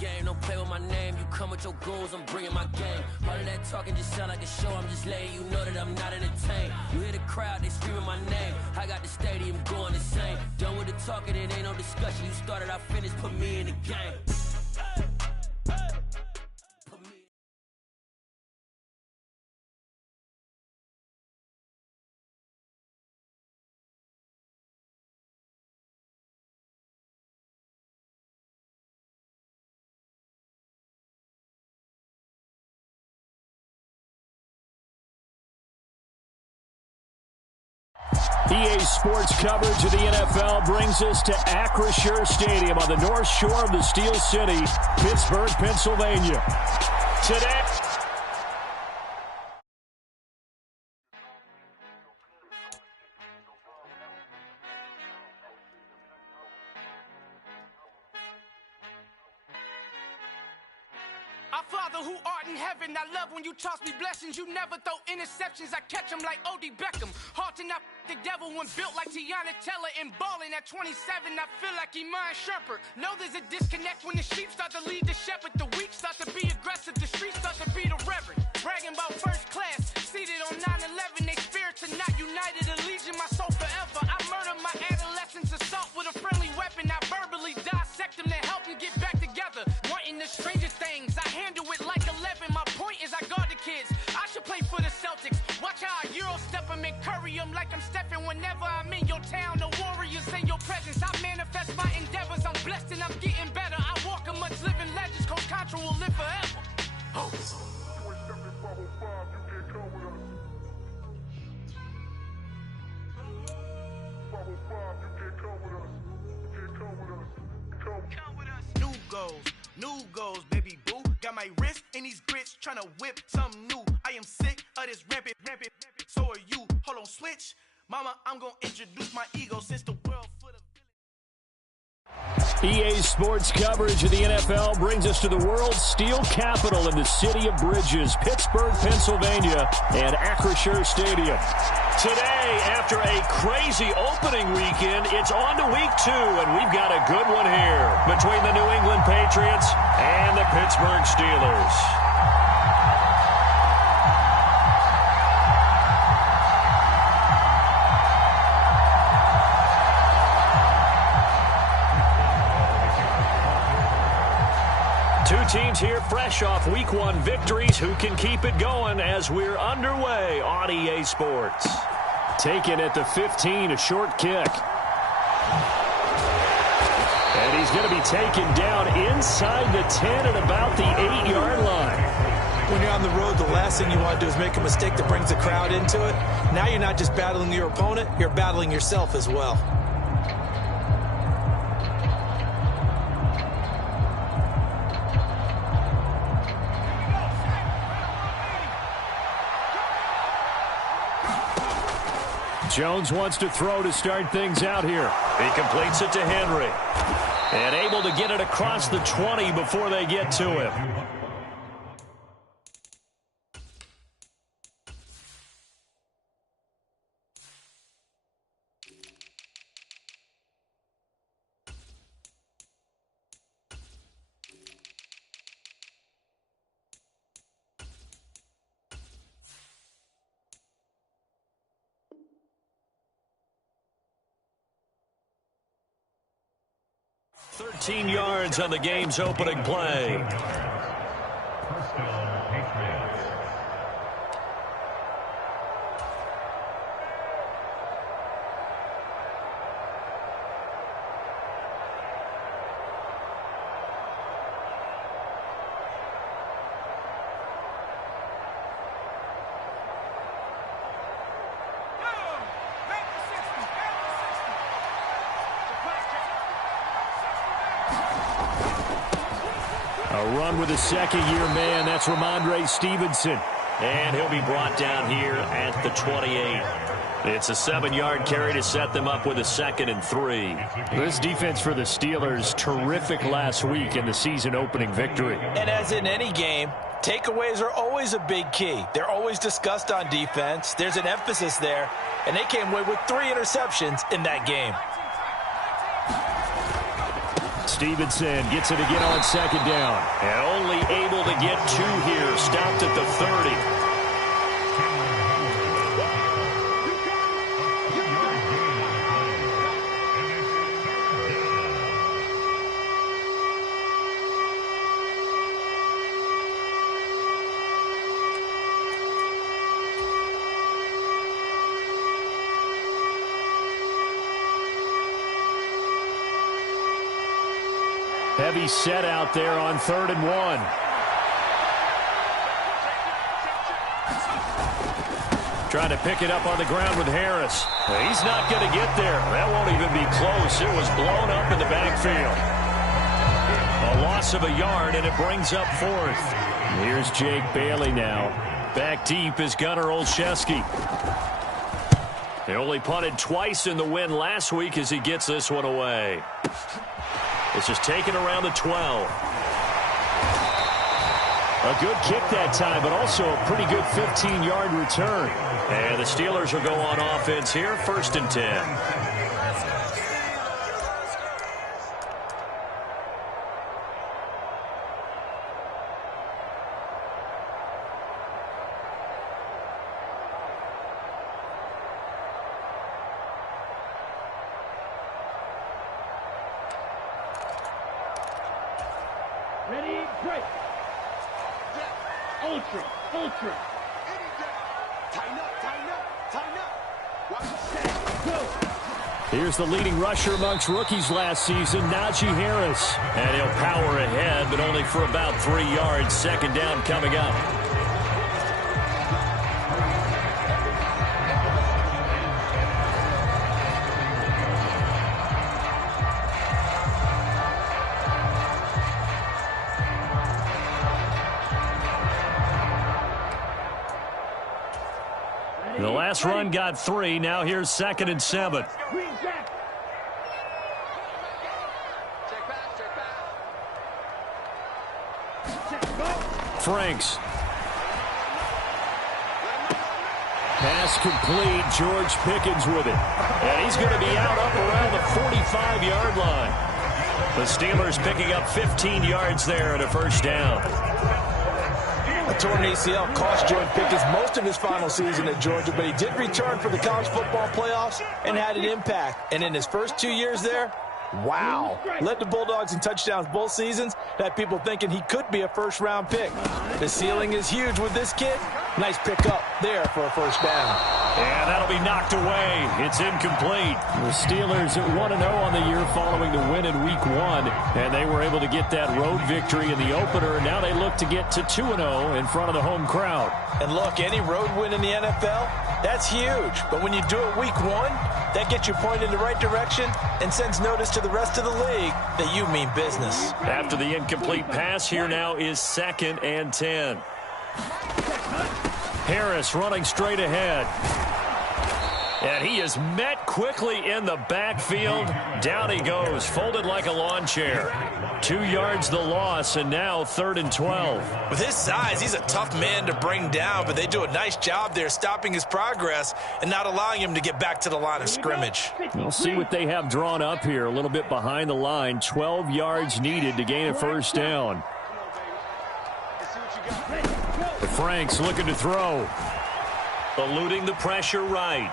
game, don't play with my name. You come with your goons, I'm bringing my game. All of that talking just sound like a show, I'm just letting you know that I'm not entertained. You hear the crowd, they screaming my name. I got the stadium going insane. Done with the talking, it ain't no discussion. You started, I finished, put me in the game. EA Sports coverage of the NFL brings us to Acrisure Stadium on the north shore of the Steel City, Pittsburgh, Pennsylvania. Today, Our Father who art in heaven, I love when you toss me blessings. You never throw interceptions, I catch them like O.D. Beckham. Hard to not the devil when built like Tiana Teller and balling at 27. I feel like Iman Shumpert. Know there's a disconnect when the sheep start to lead the shepherd. The weak start to be aggressive, the streets start to be the reverend. Bragging about first class, seated on 9/11. They spirits are not united, a legion, my soul forever. I murdered my adolescence, assault with a friendly weapon. I verbally dissect them to help them get back together. Wanting the strangest things, I handle it like 11. My point is I guard the kids. I should play for the Celtics. Watch how I Euro step them and curry them like I'm stepping. Whenever I'm in your town, the Warriors in your presence. I manifest my endeavors. I'm blessed and I'm getting better. I walk amongst living legends. Coach Contra will live forever. Oh. New goals, baby boo. Got my wrist in these grits, tryna whip something new. I am sick of this rampant. So are you. Hold on, switch. Mama, I'm gonna introduce my ego since the world full of EA Sports coverage of the NFL brings us to the world's steel capital in the city of bridges, Pittsburgh, Pennsylvania, and Acrisure Stadium. Today, after a crazy opening weekend, it's on to week 2, and we've got a good one here between the New England Patriots and the Pittsburgh Steelers. Two teams here fresh off Week 1 victories. Who can keep it going as we're underway on EA Sports? Taken at the 15, a short kick. And he's going to be taken down inside the 10 at about the 8-yard line. When you're on the road, the last thing you want to do is make a mistake that brings the crowd into it. Now you're not just battling your opponent, you're battling yourself as well. Jones wants to throw to start things out here. He completes it to Henry. And able to get it across the 20 before they get to him. Thirteen yards on the game's opening play. A run with a second-year man. That's Ramondre Stevenson. And he'll be brought down here at the 28. It's a 7-yard carry to set them up with a 2nd and 3. This defense for the Steelers, terrific last week in the season-opening victory. And as in any game, takeaways are always a big key. They're always discussed on defense. There's an emphasis there, and they came away with 3 interceptions in that game. Stevenson gets it again on second down. And only able to get 2 here. Stopped at the 30. Heavy set out there on 3rd and 1. Trying to pick it up on the ground with Harris. He's not going to get there. That won't even be close. It was blown up in the backfield. A loss of a yard, and it brings up 4th. Here's Jake Bailey now. Back deep is Gunnar Olszewski. They only punted twice in the win last week as he gets this one away. This is taken around the 12. A good kick that time, but also a pretty good 15-yard return. And the Steelers will go on offense here, 1st and 10. Ready, break. Ultra. Tighten up. Here's the leading rusher amongst rookies last season, Najee Harris. And he'll power ahead, but only for about 3 yards. 2nd down coming up. The last run got 3. Now here's 2nd and 7. Franks. Pass complete. George Pickens with it. And he's going to be out up around the 45-yard line. The Steelers picking up 15 yards there at a 1st down. A torn ACL cost George Pickens most of his final season at Georgia, but he did return for the college football playoffs and had an impact. And in his first 2 years there, wow. Led the Bulldogs in touchdowns both seasons. Had people thinking he could be a 1st-round pick. The ceiling is huge with this kid. Nice pickup there for a 1st down. And that'll be knocked away. It's incomplete. The Steelers at 1-0 on the year following the win in Week 1. And they were able to get that road victory in the opener. And now they look to get to 2-0 in front of the home crowd. And look, any road win in the NFL, that's huge. But when you do it Week 1, that gets you pointed in the right direction and sends notice to the rest of the league that you mean business. After the incomplete pass, here now is 2nd and 10. Harris running straight ahead. And he is met quickly in the backfield. Down he goes, folded like a lawn chair. 2 yards the loss, and now 3rd and 12. With his size, he's a tough man to bring down, but they do a nice job there stopping his progress and not allowing him to get back to the line of scrimmage. We'll see what they have drawn up here. A little bit behind the line. 12 yards needed to gain a 1st down. Franks looking to throw. Eluding the pressure right.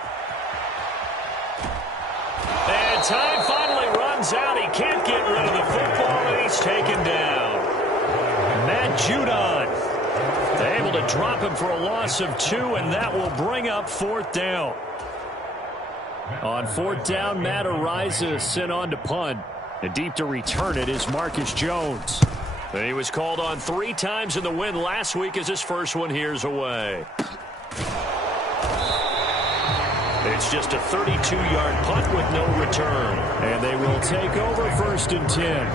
And time finally runs out. He can't get rid of the football, and he's taken down. Matt Judon able to drop him for a loss of 2, and that will bring up 4th down. On 4th down, Matt Araiza sent on to punt. And deep to return it is Marcus Jones. And he was called on 3 times in the win last week as his first one here's away. It's just a 32-yard punt with no return. And they will take over 1st and 10.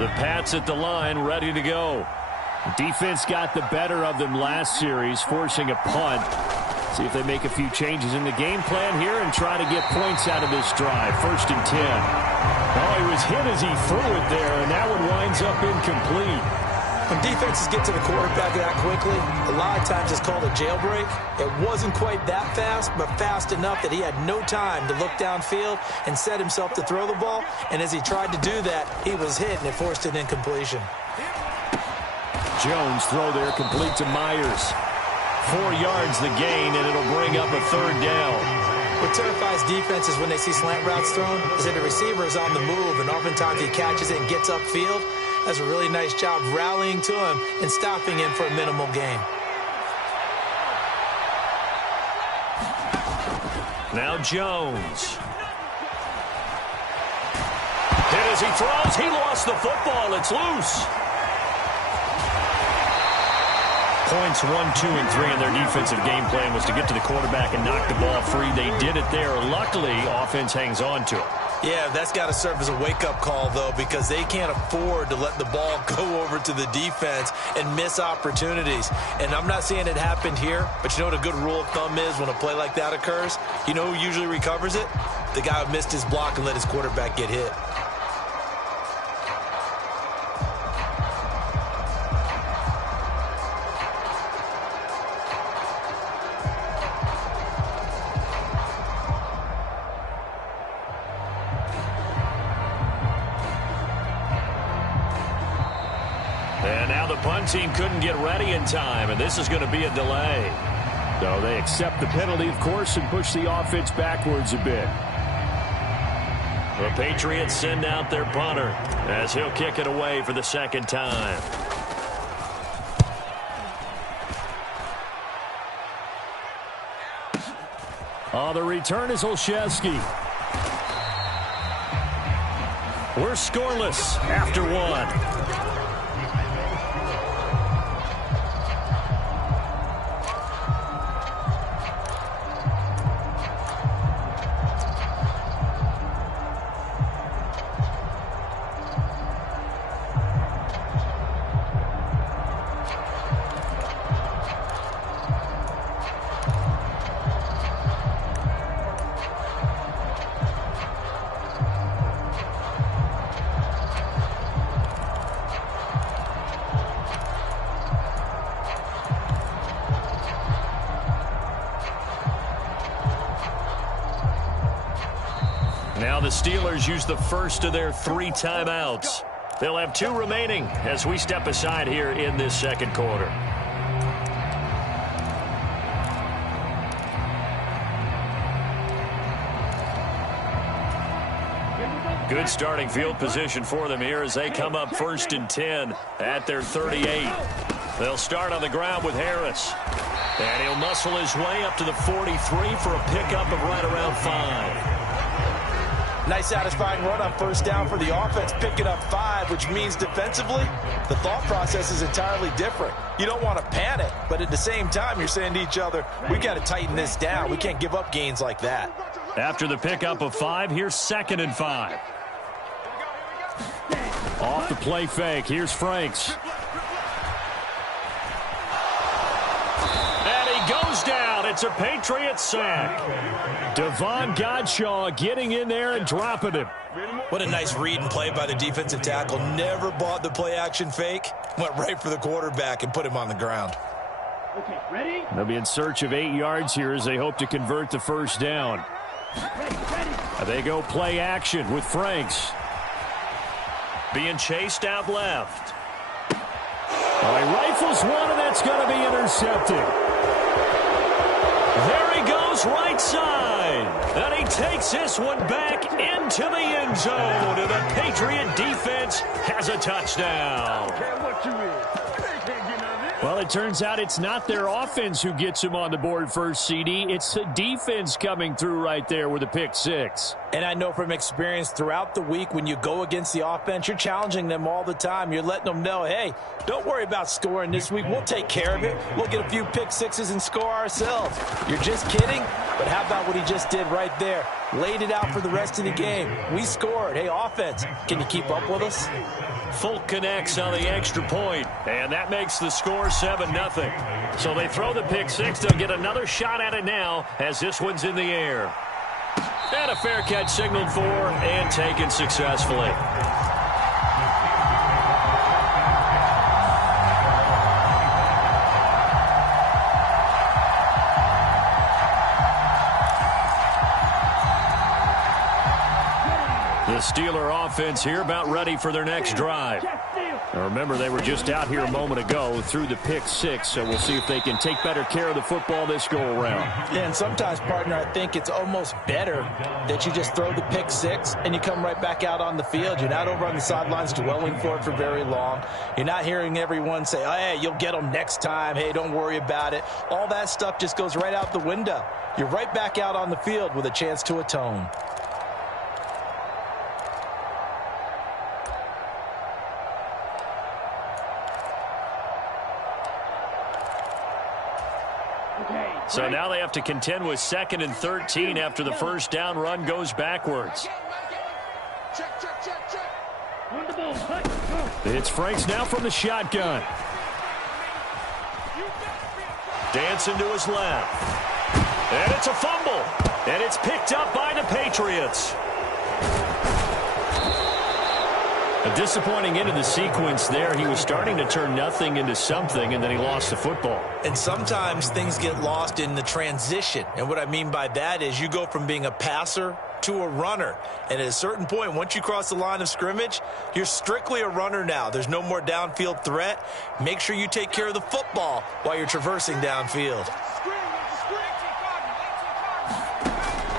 The Pats at the line, ready to go. Defense got the better of them last series, forcing a punt. See if they make a few changes in the game plan here and try to get points out of this drive. 1st and 10. Oh, he was hit as he threw it there, and that one winds up incomplete. When defenses get to the quarterback that quickly, a lot of times it's called a jailbreak. It wasn't quite that fast, but fast enough that he had no time to look downfield and set himself to throw the ball. And as he tried to do that, he was hit, and it forced an incompletion. Jones throw there complete to Myers. 4 yards the gain, and it'll bring up a third down. What terrifies defenses when they see slant routes thrown is that the receiver is on the move, and oftentimes he catches it and gets upfield. Does a really nice job rallying to him and stopping him for a minimal gain. Now Jones. Hit as he throws. He lost the football. It's loose. Points 1, 2, and 3 in their defensive game plan was to get to the quarterback and knock the ball free. They did it there. Luckily, offense hangs on to it. Yeah, that's got to serve as a wake-up call, though, because they can't afford to let the ball go over to the defense and miss opportunities. And I'm not saying it happened here, but you know what a good rule of thumb is when a play like that occurs? You know who usually recovers it? The guy who missed his block and let his quarterback get hit. And now the punt team couldn't get ready in time, and this is going to be a delay. So they accept the penalty, of course, and push the offense backwards a bit. The Patriots send out their punter as he'll kick it away for the second time. The return is Olszewski. We're scoreless after one. Now the Steelers use the first of their 3 timeouts. They'll have 2 remaining as we step aside here in this second quarter. Good starting field position for them here as they come up 1st and 10 at their 38. They'll start on the ground with Harris. And he'll muscle his way up to the 43 for a pickup of right around 5. Nice satisfying run on first down for the offense, picking up 5, which means defensively, the thought process is entirely different. You don't want to panic, but at the same time, you're saying to each other, we got to tighten this down. We can't give up gains like that. After the pickup of 5, here's 2nd and 5. Off the play fake, here's Franks. And he goes down. It's a Patriots sack. Devon Godshaw getting in there and dropping him. What a nice read and play by the defensive tackle. Never bought the play-action fake. Went right for the quarterback and put him on the ground. Okay, ready? They'll be in search of 8 yards here as they hope to convert the first down. They go play action with Franks. Being chased out left. He rifles one, and that's going to be intercepted. There he goes, right side. And he takes this one back into the end zone. And the Patriot defense has a touchdown. Well, it turns out it's not their offense who gets him on the board first, CD. It's the defense coming through right there with a pick 6. And I know from experience throughout the week when you go against the offense, you're challenging them all the time. You're letting them know, hey, don't worry about scoring this week. We'll take care of it. We'll get a few pick 6s and score ourselves. You're just kidding? But how about what he just did right there? Laid it out for the rest of the game. We scored. Hey, offense, can you keep up with us? Folk connects on the extra point, and that makes the score 7-0. So they throw the pick 6. They'll get another shot at it now as this one's in the air. And a fair catch signaled for and taken successfully. The Steeler offense here about ready for their next drive. Now remember, they were just out here a moment ago through the pick six, so we'll see if they can take better care of the football this go-around. Yeah, and sometimes, partner, I think it's almost better that you just throw the pick six and you come right back out on the field. You're not over on the sidelines dwelling for it for very long. You're not hearing everyone say, oh, hey, you'll get them next time. Hey, don't worry about it. All that stuff just goes right out the window. You're right back out on the field with a chance to atone. So now they have to contend with 2nd and 13 after the first down run goes backwards. It's Franks now from the shotgun. Dancing to his left. And it's a fumble. And it's picked up by the Patriots. A disappointing end of the sequence there. He was starting to turn nothing into something, and then he lost the football. And sometimes things get lost in the transition. And what I mean by that is you go from being a passer to a runner. And at a certain point, once you cross the line of scrimmage, you're strictly a runner now. There's no more downfield threat. Make sure you take care of the football while you're traversing downfield.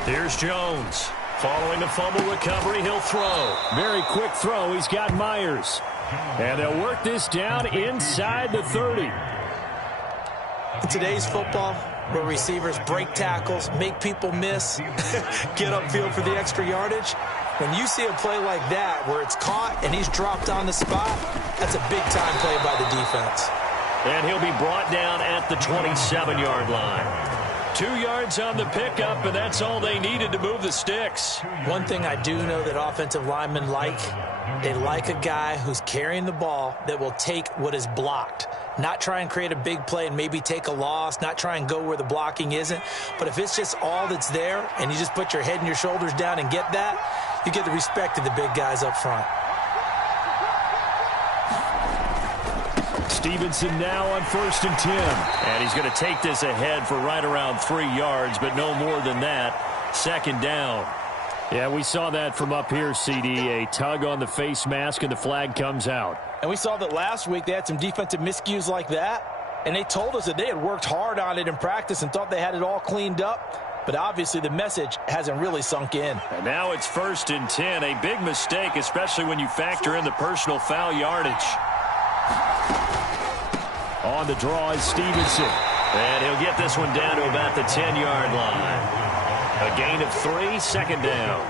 Here's Jones. Following the fumble recovery, he'll throw. Very quick throw. He's got Myers. And they'll work this down inside the 30. In today's football, where receivers break tackles, make people miss, get upfield for the extra yardage, when you see a play like that where it's caught and he's dropped on the spot, that's a big-time play by the defense. And he'll be brought down at the 27-yard line. 2 yards on the pickup, and that's all they needed to move the sticks. One thing I do know that offensive linemen like, they like a guy who's carrying the ball that will take what is blocked. Not try and create a big play and maybe take a loss, not try and go where the blocking isn't. But if it's just all that's there and you just put your head and your shoulders down and get that, you get the respect of the big guys up front. Stevenson now on 1st and 10. And he's going to take this ahead for right around 3 yards, but no more than that. 2nd down. Yeah, we saw that from up here, CD. A tug on the face mask, and the flag comes out. And we saw that last week they had some defensive miscues like that, and they told us that they had worked hard on it in practice and thought they had it all cleaned up. But obviously the message hasn't really sunk in. And now it's 1st and 10. A big mistake, especially when you factor in the personal foul yardage. On the draw is Stevenson. And he'll get this one down to about the 10-yard line. A gain of 3, 2nd down.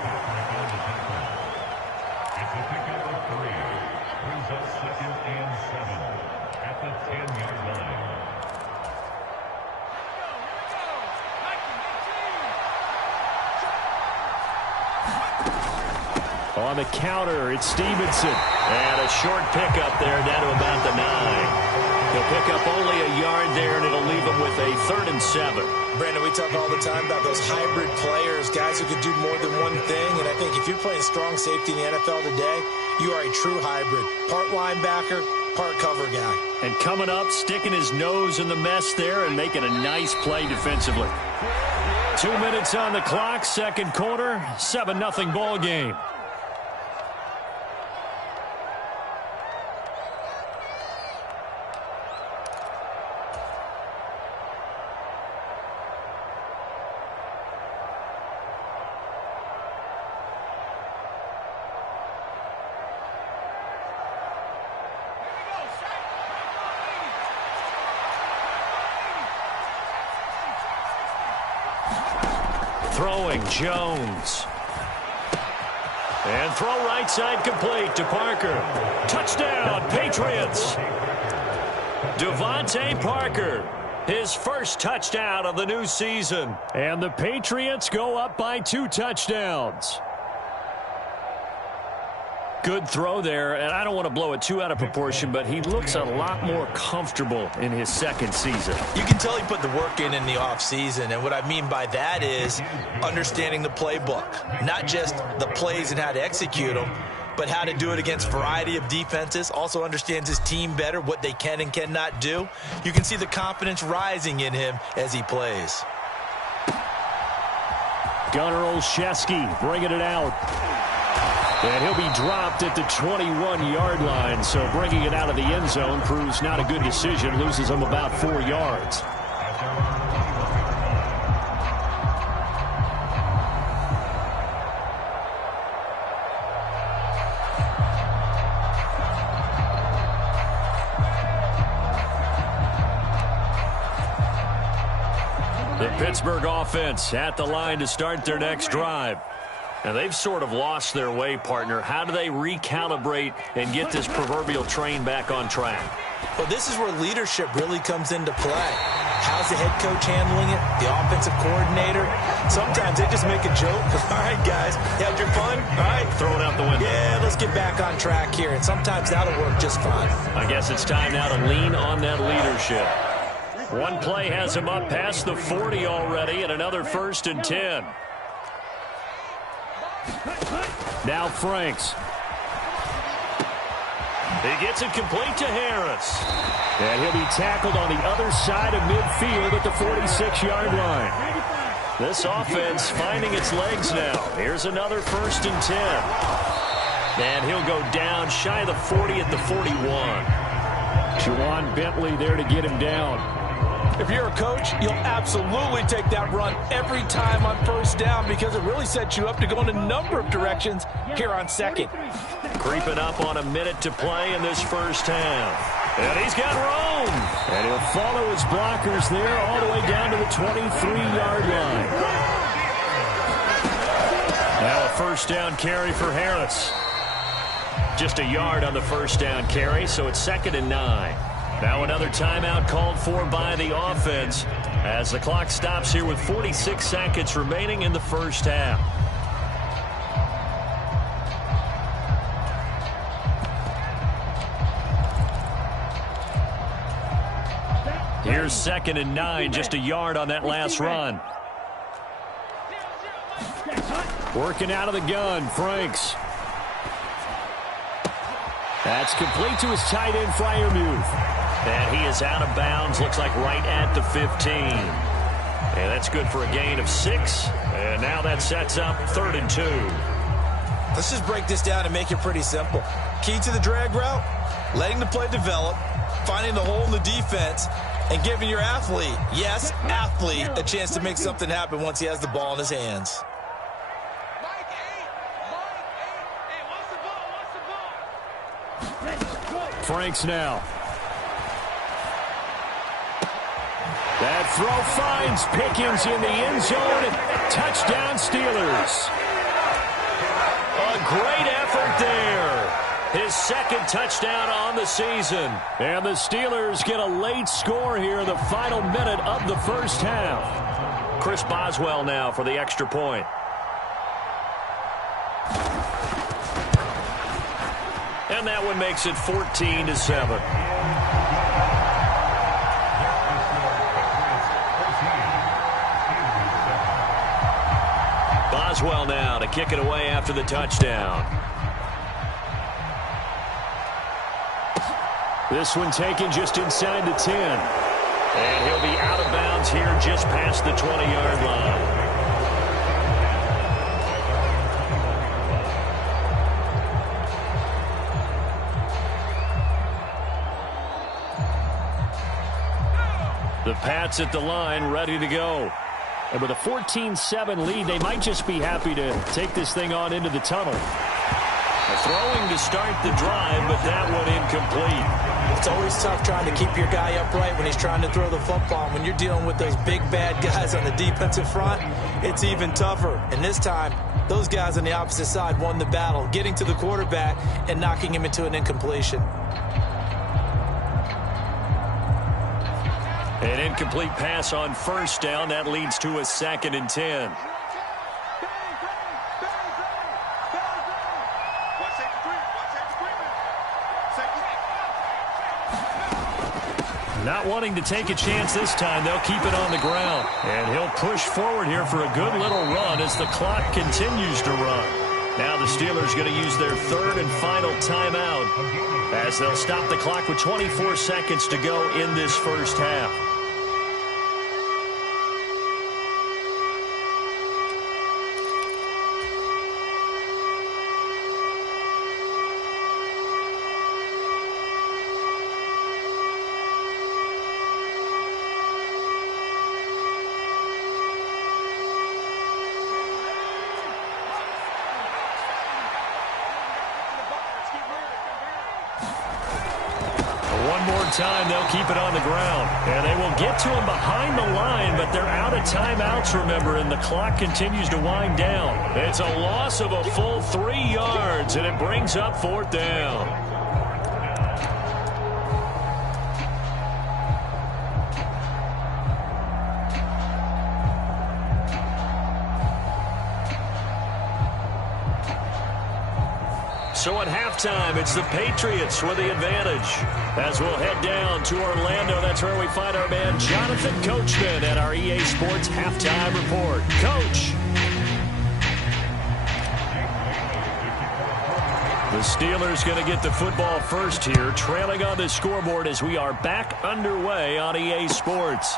On the counter, it's Stevenson. And a short pickup there down to about the 9. He'll pick up only a yard there, and it'll leave him with a 3rd and 7. Brandon, we talk all the time about those hybrid players, guys who could do more than one thing. And I think if you're playing strong safety in the NFL today, you are a true hybrid. Part linebacker, part cover guy. And coming up, sticking his nose in the mess there and making a nice play defensively. 2 minutes on the clock, 2nd quarter, 7-0 ball game. Throwing, Jones. And throw right side complete to Parker. Touchdown, Patriots. Devontae Parker, his first touchdown of the new season. And the Patriots go up by 2 touchdowns. Good throw there, and I don't want to blow it too out of proportion, but he looks a lot more comfortable in his 2nd season. You can tell he put the work in the offseason, and what I mean by that is understanding the playbook. Not just the plays and how to execute them, but how to do it against a variety of defenses. Also understands his team better, what they can and cannot do. You can see the confidence rising in him as he plays. Gunnar Olszewski bringing it out. And he'll be dropped at the 21-yard line. So bringing it out of the end zone proves not a good decision. Loses him about 4 yards. The Pittsburgh offense at the line to start their next drive. And they've sort of lost their way, partner. How do they recalibrate and get this proverbial train back on track? Well, this is where leadership really comes into play. How's the head coach handling it? The offensive coordinator? Sometimes they just make a joke. All right, guys, you had your fun? All right. Throw it out the window. Yeah, let's get back on track here. And sometimes that'll work just fine. I guess it's time now to lean on that leadership. One play has him up past the 40 already, and another 1st and 10. Now Franks. He gets it complete to Harris. And he'll be tackled on the other side of midfield at the 46-yard line. This offense finding its legs now. Here's another 1st and 10. And he'll go down shy of the 40 at the 41. Juwan Bentley there to get him down. If you're a coach, you'll absolutely take that run every time on 1st down because it really sets you up to go in a number of directions here on 2nd. Creeping up on a minute to play in this 1st half. And he's got room. And he'll follow his blockers there all the way down to the 23-yard line. Now a 1st down carry for Harris. Just a yard on the 1st down carry, so it's 2nd and 9. Now another timeout called for by the offense as the clock stops here with 46 seconds remaining in the 1st half. Here's 2nd and 9, just a yard on that last run. Working out of the gun, Franks. That's complete to his tight end, Freiermuth. And he is out of bounds, looks like right at the 15. And that's good for a gain of 6. And now that sets up 3rd and 2. Let's just break this down and make it pretty simple. Key to the drag route, letting the play develop, finding the hole in the defense, and giving your athlete, yes, athlete, a chance to make something happen once he has the ball in his hands. Franks now. That throw finds Pickens in the end zone. Touchdown, Steelers. A great effort there. His 2nd touchdown on the season. And the Steelers get a late score here in the final minute of the 1st half. Chris Boswell now for the extra point. And that one makes it 14-7. Boswell now to kick it away after the touchdown. This one taken just inside the 10. And he'll be out of bounds here just past the 20-yard line. The Pats at the line, ready to go. And with a 14-7 lead, they might just be happy to take this thing on into the tunnel. Throwing to start the drive, but that one incomplete. It's always tough trying to keep your guy upright when he's trying to throw the football. When you're dealing with those big, bad guys on the defensive front, it's even tougher. And this time, those guys on the opposite side won the battle, getting to the quarterback and knocking him into an incompletion. An incomplete pass on 1st down. That leads to a 2nd and 10. Not wanting to take a chance this time, they'll keep it on the ground. And he'll push forward here for a good little run as the clock continues to run. Now the Steelers going to use their 3rd and final timeout as they'll stop the clock with 24 seconds to go in this 1st half. time, they'll keep it on the ground. And they will get to him behind the line, but they're out of timeouts, remember, and the clock continues to wind down. It's a loss of a full 3 yards, and it brings up 4th down. So at halftime, it's the Patriots with the advantage. As we'll head down to Orlando, that's where we find our man Jonathan Coachman at our EA Sports Halftime Report. Coach. The Steelers going to get the football first here, trailing on the scoreboard as we are back underway on EA Sports.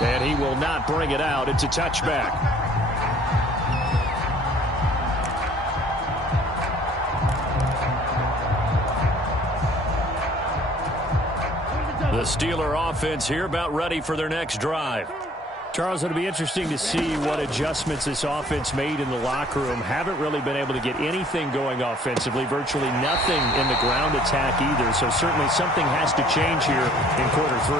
And he will not bring it out. It's a touchback. The Steeler offense here about ready for their next drive. Charles, it'll be interesting to see what adjustments this offense made in the locker room. Haven't really been able to get anything going offensively, virtually nothing in the ground attack either. So certainly something has to change here in quarter 3.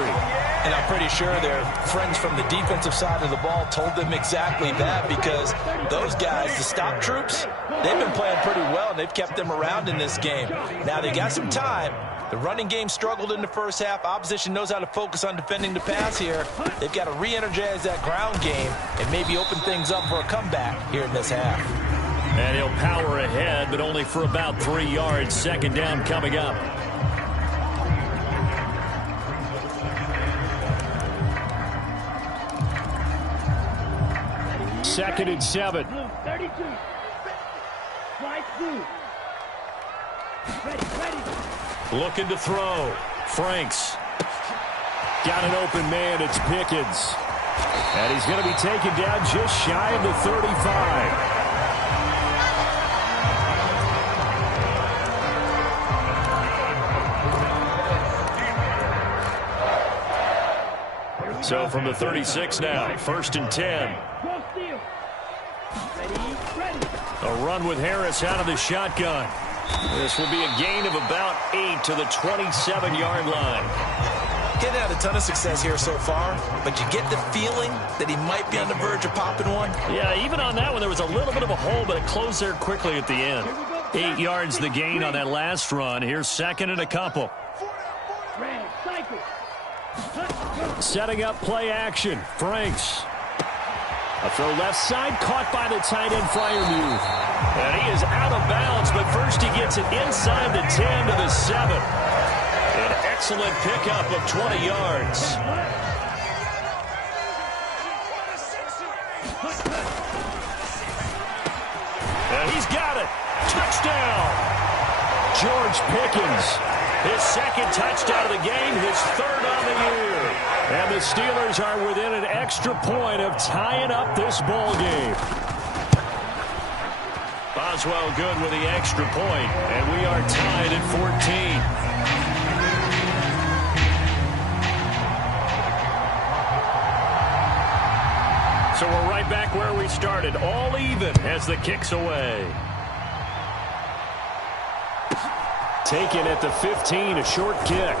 And I'm pretty sure their friends from the defensive side of the ball told them exactly that, because those guys, the stop troops, they've been playing pretty well, and they've kept them around in this game. Now they got some time. The running game struggled in the first half. Opposition knows how to focus on defending the pass here. They've got to re-energize that ground game and maybe open things up for a comeback here in this half. And he'll power ahead, but only for about 3 yards. 2nd down coming up. Second and 7. 32. Flight blue. Ready. Looking to throw. Franks. Got an open man. It's Pickens. And he's going to be taken down just shy of the 35. So from the 36 now, 1st and 10. A run with Harris out of the shotgun. This will be a gain of about 8 to the 27-yard line. Getting out a ton of success here so far, but you get the feeling that he might be on the verge of popping one. Yeah, even on that one, there was a little bit of a hole, but it closed there quickly at the end. 8 yards the gain on that last run. Here's 2nd and a couple. Setting up play action. Franks. A throw left side, caught by the tight end Freiermuth. And he is out of bounds, but first he gets it inside the 10 to the 7. An excellent pickup of 20 yards. And he's got it. Touchdown. George Pickens. His 2nd touchdown of the game, his 3rd on the year. And the Steelers are within an extra point of tying up this ball game. Boswell good with the extra point, and we are tied at 14. So we're right back where we started, all even as the kick's away. Taken at the 15, a short kick.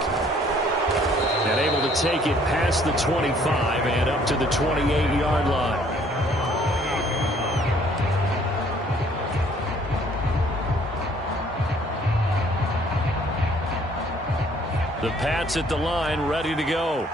And able to take it past the 25 and up to the 28-yard line. The Pats at the line, ready to go.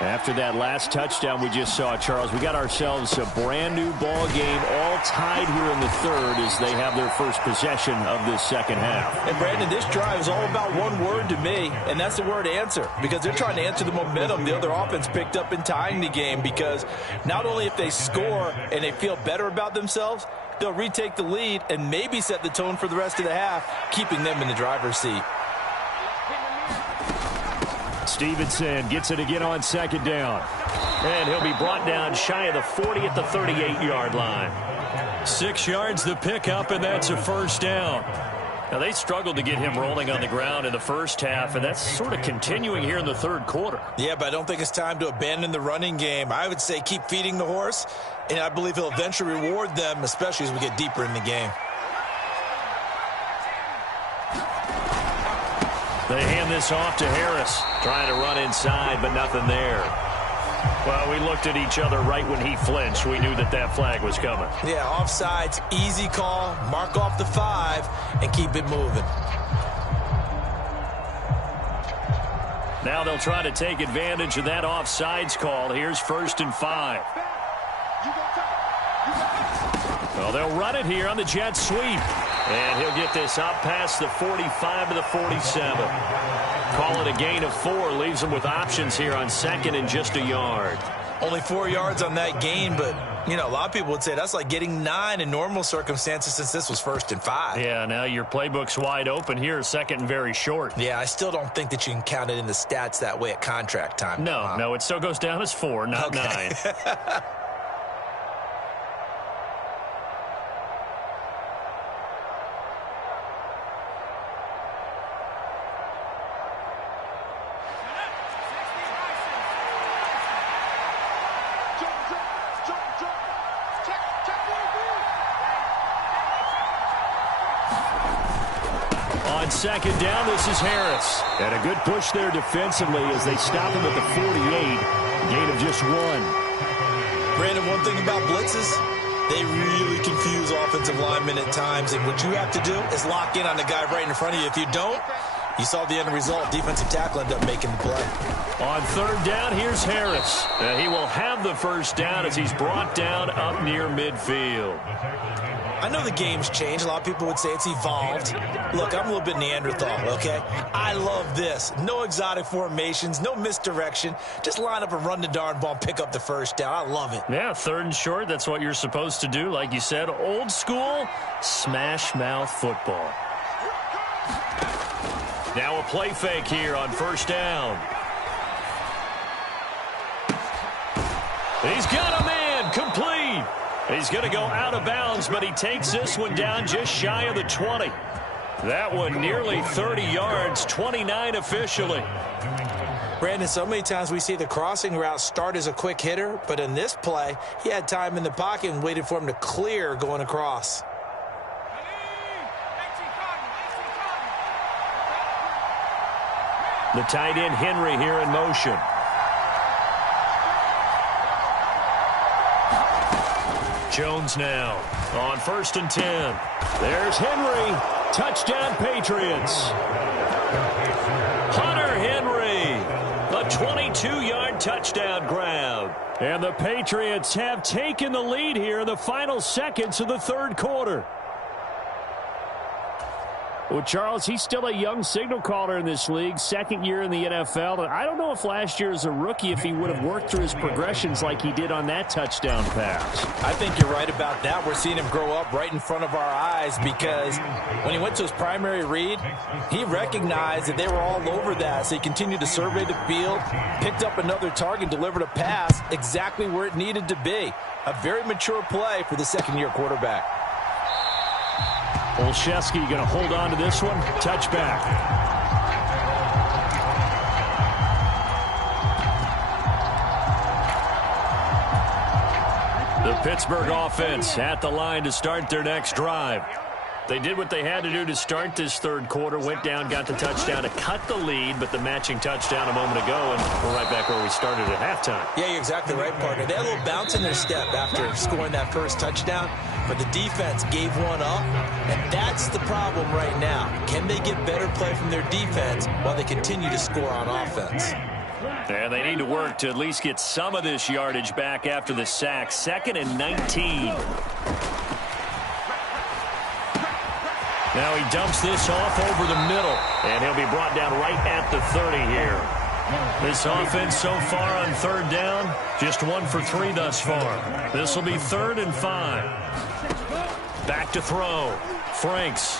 After that last touchdown we just saw, Charles, we got ourselves a brand new ball game, all tied here in the 3rd as they have their first possession of this 2nd half. And Brandon, this drive is all about one word to me, and that's the word answer, because they're trying to answer the momentum the other offense picked up in tying the game, because not only if they score and they feel better about themselves, they'll retake the lead and maybe set the tone for the rest of the half, keeping them in the driver's seat. Stevenson gets it again on 2nd down. And he'll be brought down shy of the 40 at the 38-yard line. 6 yards the pickup, and that's a 1st down. Now, they struggled to get him rolling on the ground in the first half, and that's sort of continuing here in the 3rd quarter. Yeah, but I don't think it's time to abandon the running game. I would say keep feeding the horse, and I believe he'll eventually reward them, especially as we get deeper in the game. They hand this off to Harris. Trying to run inside, but nothing there. Well, we looked at each other right when he flinched. We knew that that flag was coming. Yeah, offsides, easy call. Mark off the 5 and keep it moving. Now they'll try to take advantage of that offsides call. Here's 1st and 5. Well, they'll run it here on the jet sweep. And he'll get this up past the 45 to the 47. Call it a gain of 4. Leaves them with options here on 2nd and just a yard. Only 4 yards on that gain, but, you know, a lot of people would say that's like getting 9 in normal circumstances since this was 1st and 5. Yeah, now your playbook's wide open here, 2nd and very short. Yeah, I still don't think that you can count it in the stats that way at contract time. No, it still goes down as 4, not 9. On 2nd down, this is Harris. And a good push there defensively as they stop him at the 48. Gain of just 1. Brandon, one thing about blitzes, they really confuse offensive linemen at times. And what you have to do is lock in on the guy right in front of you. If you don't, you saw the end result. Defensive tackle ended up making the play. On 3rd down, here's Harris. And he will have the 1st down as he's brought down up near midfield. I know the game's changed. A lot of people would say it's evolved. Look, I'm a little bit Neanderthal, okay? I love this. No exotic formations, no misdirection. Just line up and run the darn ball and pick up the 1st down. I love it. Yeah, 3rd and short, that's what you're supposed to do. Like you said, old school, smash mouth football. Now a play fake here on 1st down. He's got a man, complete. He's going to go out of bounds, but he takes this one down just shy of the 20. That one nearly 30 yards, 29 officially. Brandon, so many times we see the crossing route start as a quick hitter, but in this play, he had time in the pocket and waited for him to clear going across. The tight end Henry here in motion. Jones now on 1st and 10. There's Henry. Touchdown, Patriots. Hunter Henry. A 22-yard touchdown grab. And the Patriots have taken the lead here in the final seconds of the 3rd quarter. Well, Charles, he's still a young signal caller in this league, 2nd year in the NFL. I don't know if last year as a rookie if he would have worked through his progressions like he did on that touchdown pass. I think you're right about that. We're seeing him grow up right in front of our eyes because when he went to his primary read, he recognized that they were all over that. So he continued to survey the field, picked up another target, delivered a pass exactly where it needed to be. A very mature play for the 2nd-year quarterback. Olszewski going to hold on to this one. Touchback. The Pittsburgh offense at the line to start their next drive. They did what they had to do to start this 3rd quarter, went down, got the touchdown to cut the lead, but the matching touchdown a moment ago, and we're right back where we started at halftime. Yeah, you're exactly right, partner. They had a little bounce in their step after scoring that 1st touchdown, but the defense gave one up, and that's the problem right now. Can they get better play from their defense while they continue to score on offense? And they need to work to at least get some of this yardage back after the sack. 2nd and 19. Now he dumps this off over the middle, and he'll be brought down right at the 30 here. This offense so far on 3rd down, just 1 for 3 thus far. This will be 3rd and 5. Back to throw. Franks.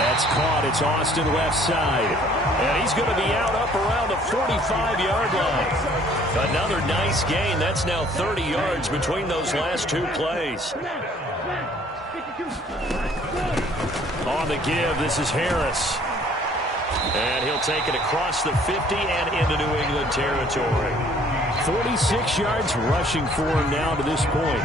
That's caught. It's Austin left side. And he's going to be out up around the 45-yard line. Another nice gain. That's now 30 yards between those last 2 plays. On the give, this is Harris. And he'll take it across the 50 and into New England territory. 46 yards rushing for him now to this point.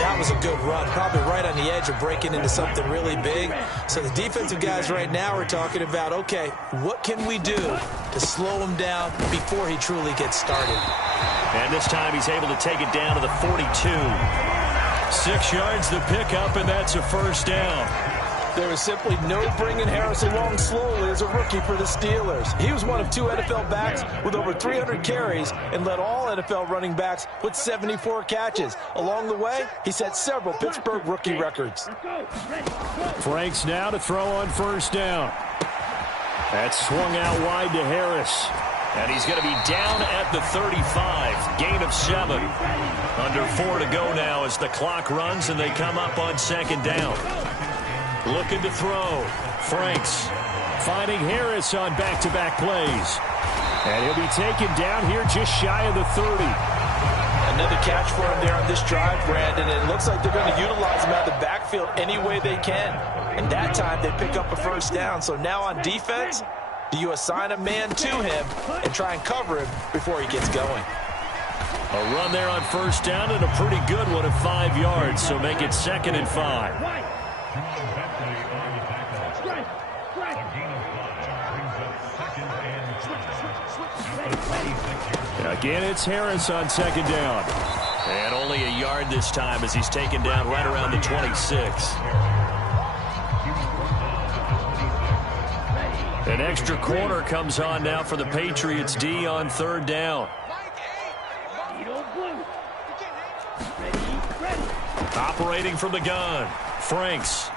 That was a good run, probably right on the edge of breaking into something really big. So the defensive guys right now are talking about, okay, what can we do to slow him down before he truly gets started? And this time he's able to take it down to the 42. 6 yards the pickup, and that's a first down. There was simply no bringing Harris along slowly as a rookie for the Steelers. He was one of 2 NFL backs with over 300 carries and led all NFL running backs with 74 catches. Along the way, he set several Pittsburgh rookie records. Franks now to throw on first down. That's swung out wide to Harris. And he's going to be down at the 35. Gain of 7. Under 4 to go now as the clock runs and they come up on second down. Looking to throw. Franks finding Harris on back-to-back plays. And he'll be taken down here just shy of the 30. Another catch for him there on this drive, Brandon. And it looks like they're going to utilize him out of the backfield any way they can. And that time they pick up a first down. So now on defense, do you assign a man to him and try and cover him before he gets going? A run there on first down and a pretty good one at 5 yards. So make it 2nd and 5. Again, it's Harris on second down. And only a yard this time as he's taken down right around the 26. An extra corner comes on now for the Patriots D on 3rd down. Operating from the gun. Franks.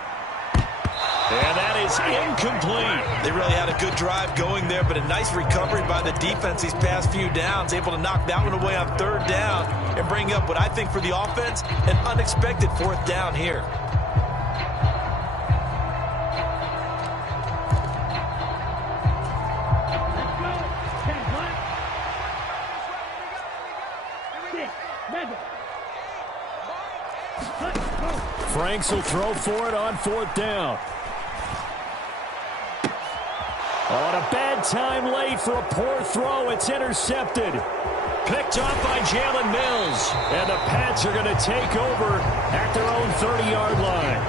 And that is incomplete. They really had a good drive going there, but a nice recovery by the defense these past few downs, able to knock that one away on 3rd down and bring up what I think for the offense, an unexpected 4th down here. Franks will throw for it on 4th down. On a bad time late for a poor throw. It's intercepted. Picked off by Jalen Mills. And the Pats are going to take over at their own 30-yard line.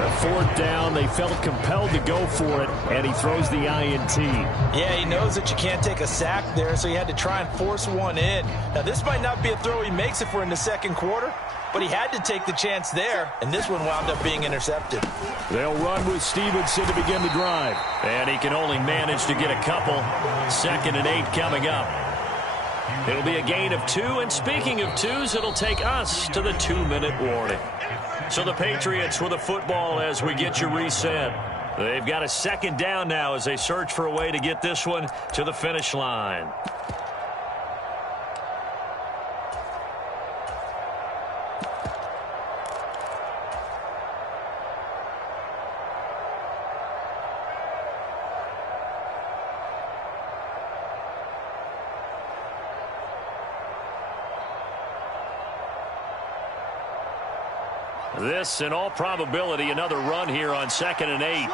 At 4th down, they felt compelled to go for it, and he throws the INT. Yeah, he knows that you can't take a sack there, so he had to try and force one in. Now, this might not be a throw he makes if we're in the 2nd quarter, but he had to take the chance there, and this one wound up being intercepted. They'll run with Stevenson to begin the drive. And he can only manage to get a couple. 2nd and 8 coming up. It'll be a gain of 2, and speaking of 2s, it'll take us to the 2-minute warning. So the Patriots with the football as we get you reset. They've got a 2nd down now as they search for a way to get this one to the finish line. This, in all probability, another run here on 2nd and 8.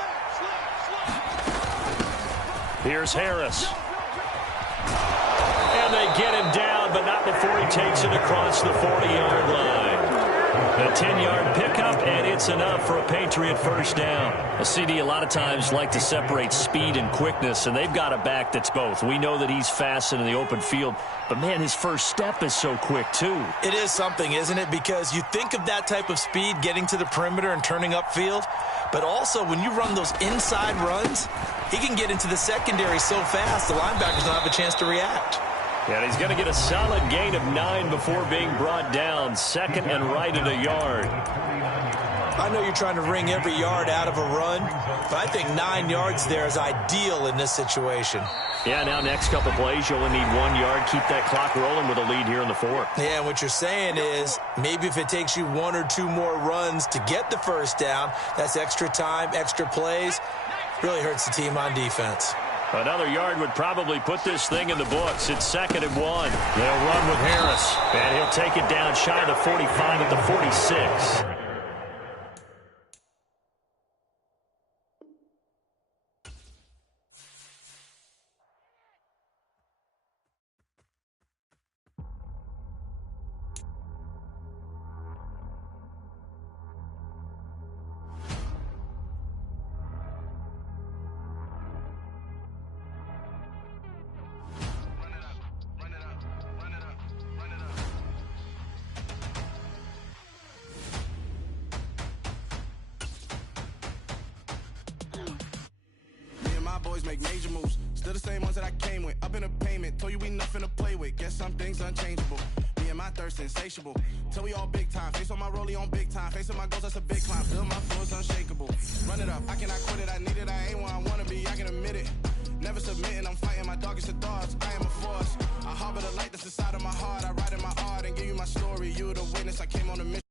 Here's Harris. And they get him down, but not before he takes it across the 40-yard line. A 10-yard pickup, and it's enough for a Patriot first down. A CD a lot of times like to separate speed and quickness, and they've got a back that's both. We know that he's fast in the open field, but, man, his first step is so quick, too. It is something, isn't it? Because you think of that type of speed getting to the perimeter and turning upfield, but also when you run those inside runs, he can get into the secondary so fast the linebackers don't have a chance to react. And he's going to get a solid gain of 9 before being brought down. 2nd and right at a yard. I know you're trying to wring every yard out of a run, but I think 9 yards there is ideal in this situation. Yeah, now next couple plays, you only need 1 yard. Keep that clock rolling with a lead here in the 4th. Yeah, and what you're saying is maybe if it takes you 1 or 2 more runs to get the first down, that's extra time, extra plays. Really hurts the team on defense. Another yard would probably put this thing in the books. It's 2nd and 1. They'll run with Harris. And he'll take it down shy of the 45 at the 46. my boys make major moves. Still the same ones that I came with. Up in a payment, told you we nothing to play with. Guess some things unchangeable. Me and my thirst insatiable. Till we all big time. Face on my rollie on big time. Facing my goals, that's a big climb. Build my floors unshakable. Run it up, I cannot quit it. I need it, I ain't where I wanna be, I can admit it. Never submitting, I'm fighting my darkest of thoughts. I am a force. I harbor the light that's inside of my heart. I write in my art and give you my story. You the witness, I came on a mission.